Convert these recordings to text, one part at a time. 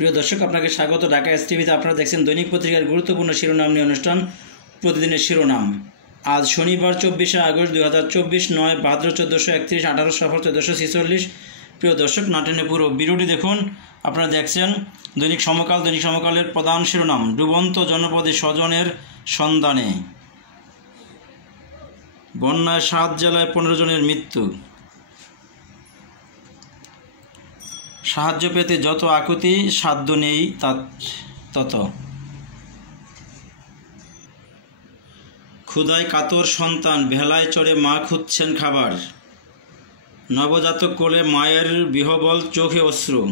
প্রিয় দর্শক, আপনাকে স্বাগত ঢাকা এসটিভিতে। আপনারা দেখছেন দৈনিক পত্রিকার গুরুত্বপূর্ণ শিরোনাম নিয়ে অনুষ্ঠান প্রতিদিনের শিরোনাম। আজ শনিবার 24শে আগস্ট 2024, 9 ভাদ্র 1431, 18 সফর 1446। প্রিয় দর্শক, নাটেনে পুরো ভিডিওটি দেখুন। আপনারা দেখছেন দৈনিক সমকাল। দৈনিক সমকালের প্রধান শিরোনাম: ডুবন্ত জনপদে স্বজনের সন্ধানে, বন্যায় 7 জেলায় 15 জনের মৃত্যু। সাহায্য পেতে যত আকুতি, সাধ্য নেই তত। ক্ষুধায় কাতর সন্তান, ভেলায় চড়ে মা খুঁজছেন খাবার। নবজাতক কোলে মায়ের বিহবল, চোখে অশ্রু।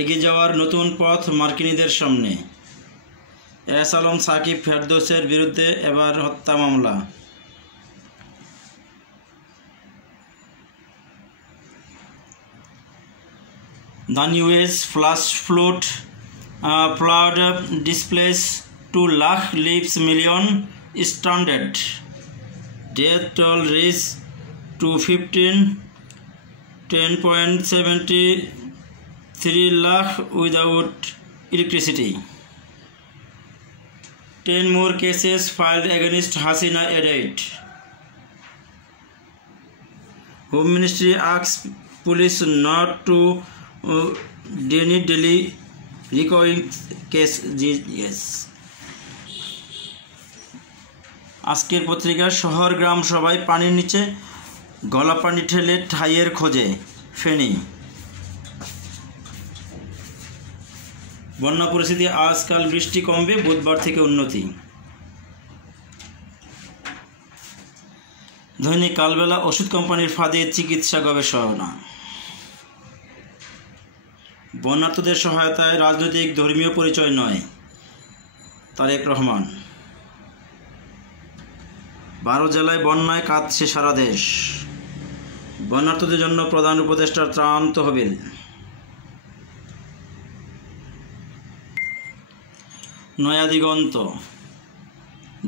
এগিয়ে যাওয়ার নতুন পথ মার্কিনীদের সামনে। এস আলম সাকিব ফেরদৌসের বিরুদ্ধে এবার হত্যা মামলা। The Newest flash flood displaces 2 lakh lives, million stranded. Death toll reached to 10.73 lakh without electricity. 10 more cases filed against Hasina added. Home Ministry asks police not to daily recurring case. Yes. আজকের পত্রিকা: শহর গ্রাম সবাই পানির নিচে, গলা পানি ঠেলে ঠাইয়ের খোঁজে ফেনী। বন্যা পরিস্থিতি: আজকাল বৃষ্টি কমবে, বুধবার থেকে উন্নতি। দৈনিক কালবেলা: ওষুধ কোম্পানির ফাঁদে চিকিৎসা গবেষণা। বন্যার্তদের সহায়তায় রাজনৈতিক ধর্মীয় পরিচয় নয়, তারেক রহমান। 12 জেলায় বন্যায় কাঁদছে সারা দেশ। বন্যার্তদের জন্য প্রধান উপদেষ্টার ত্রাণ তহবিল। নয়া দিগন্ত: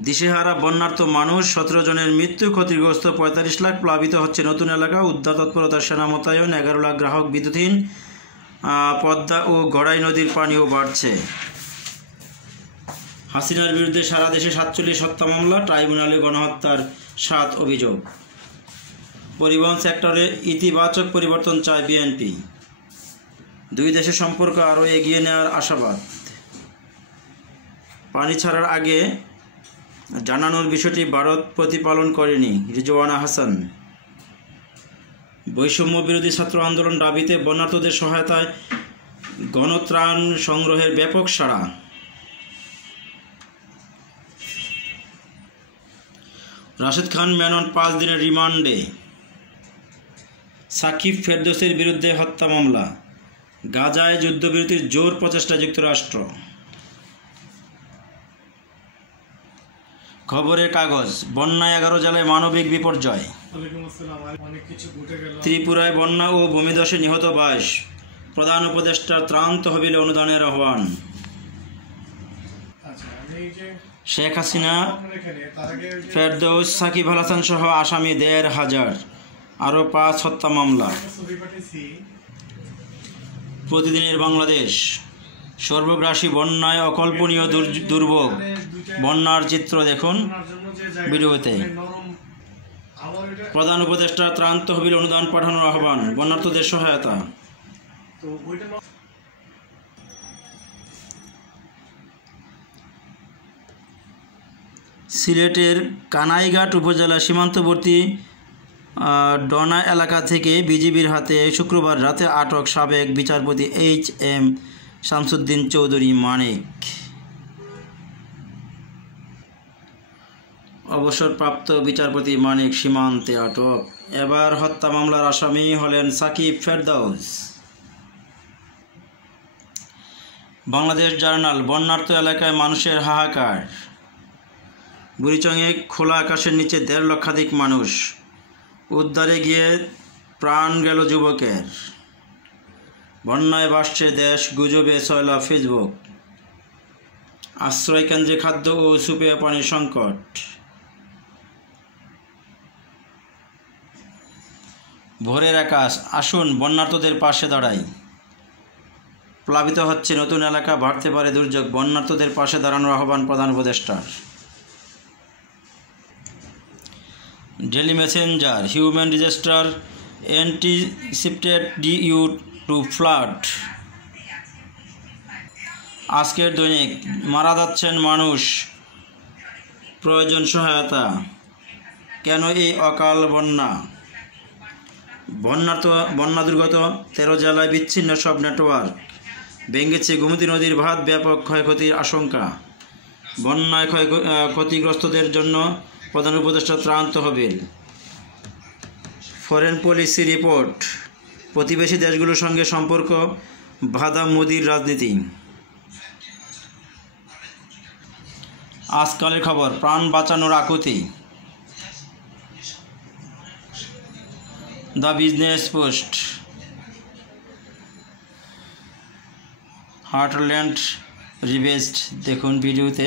দিশেহারা বন্যার্ত মানুষ, 17 জনের মৃত্যু, ক্ষতিগ্রস্ত 45 লাখ, প্লাবিত হচ্ছে নতুন এলাকা। উদ্ধার তৎপরতার সেনা মোতায়েন, 11 লাখ গ্রাহক বিদ্যুৎহীন। পদ্মা ও গড়াই নদীর পানিও বাড়ছে। হাসিনার বিরুদ্ধে সারা দেশে 47 হত্যা মামলা, ট্রাইব্যুনালে গণহত্যার 7 অভিযোগ। পরিবহন সেক্টরে ইতিবাচক পরিবর্তন চায় বিএনপি। দুই দেশের সম্পর্ক আরও এগিয়ে নেওয়ার আশাবাদ। পানি ছাড়ার আগে জানানোর বিষয়টি ভারত প্রতিপালন করেনি, রিজওয়ানা হাসান। বৈষম্য বিরোধী ছাত্র আন্দোলন দাবিতে বন্যার্তদের সহায়তায় গণত্রাণ সংগ্রহের ব্যাপক সাড়া। রাশেদ খান মেনন 5 দিনের রিমান্ডে। সাকিব ফেরদৌসের বিরুদ্ধে হত্যা মামলা। গাজায় যুদ্ধবিরতির জোর প্রচেষ্টা যুক্তরাষ্ট্র। খবরের কাগজ: বন্যায় 11 জেলায় মানবিক বিপর্যয়। ত্রিপুরায় বন্যা ও ভূমিধসে নিহত 22। প্রধান উপদেষ্টার ত্রাণ তহবিলে অনুদানের আহ্বান। শেখ হাসিনা, ফেরদৌস, সাকিব আল হাসান সহ আসামি 1,500, আরও 5 হত্যা মামলা। প্রতিদিনের বাংলাদেশ: সর্বগ্রাসী বন্যায় অকল্পনীয় দুর্ভোগ। বন্যার চিত্র দেখুন ভিডিওতে। প্রধান উপদেষ্টা ত্রাণ তহবিল অনুদান পাঠানোর আহ্বান, বন্যার্তদের সহায়তা। সিলেটের কানাইঘাট উপজেলা সীমান্তবর্তী ডনা এলাকা থেকে বিজিবির হাতে শুক্রবার রাতে আটক সাবেক বিচারপতি HM শামসুদ্দিন চৌধুরী মানিক। অবসরপ্রাপ্ত বিচারপতি মানিক সীমান্তে আটক। এবার হত্যা মামলার আসামি হলেন সাকিব ফেরদৌস। বাংলাদেশ জার্নাল: বন্যার্ত এলাকায় মানুষের হাহাকার। বুড়িচংয়ে খোলা আকাশের নিচে 1.5 লক্ষাধিক মানুষ। উদ্ধারে গিয়ে প্রাণ গেল যুবকের। বন্যায় ভাসছে দেশ, গুজবে ছয়লা ফেসবুক। আশ্রয় কেন্দ্রে খাদ্য ও সুপেয় পানির সংকট। ভোরের আকাশ, আসুন বন্যার্তদের পাশে দাঁড়াই। প্লাবিত হচ্ছে নতুন এলাকা, বাড়তে পারে দুর্যোগ, বন্যার্তদের পাশে দাঁড়ানোর আহ্বান প্রধান উপদেষ্টার। Daily Messenger, human disaster anticipated due to flood. আজকের দৈনিক, মারা যাচ্ছেন মানুষ, প্রয়োজন সহায়তা, কেন এই অকাল বন্যা? বন্যা দুর্গত 13 জেলায় বিচ্ছিন্ন সব নেটওয়ার্ক, ভেঙেছে গোমতী নদীর বাঁধ, ব্যাপক ক্ষয়ক্ষতির আশঙ্কা। বন্যায় ক্ষতিগ্রস্তদের জন্য প্রধান উপদেষ্টা ত্রাণ তহবিল। ফরেন পলিসি রিপোর্ট, প্রতিবেশী দেশগুলোর সঙ্গে সম্পর্ক বাধা মোদির রাজনীতি। আজকালের খবর, প্রাণ বাঁচানোর আকুতি। দ্য বিজনেস পোস্ট, হার্টল্যান্ড রিভেস্ট। দেখুন ভিডিওতে,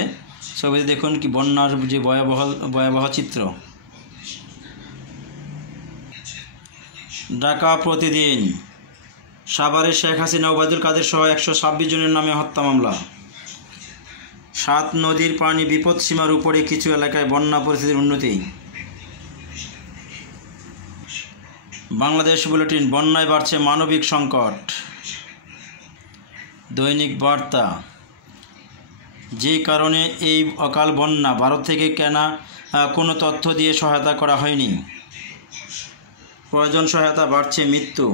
ছবিতে দেখুন কি বন্যার যে ভয়াবহ চিত্র। ঢাকা প্রতিদিন, সাভারে শেখ হাসিনা, ওবায়দুল কাদের সহ 126 জনের নামে হত্যা মামলা। 7 নদীর পানি বিপদসীমার উপরে, কিছু এলাকায় বন্যা পরিস্থিতির উন্নতি। বাংলাদেশ বুলেটিন, বন্যায় বাড়ছে মানবিক সংকট। দৈনিক বার্তা, যে কারণে এই অকাল বন্যা, ভারত থেকে কেনা কোনো তথ্য দিয়ে সহায়তা করা হয়নি, প্রয়োজন সহায়তা, বাড়ছে মৃত্যু।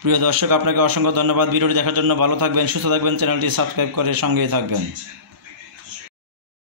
প্রিয় দর্শক, আপনাকে অসংখ্য ধন্যবাদ ভিডিওটি দেখার জন্য। ভালো থাকবেন, সুস্থ থাকবেন, চ্যানেলটি সাবস্ক্রাইব করে সঙ্গেই থাকবেন।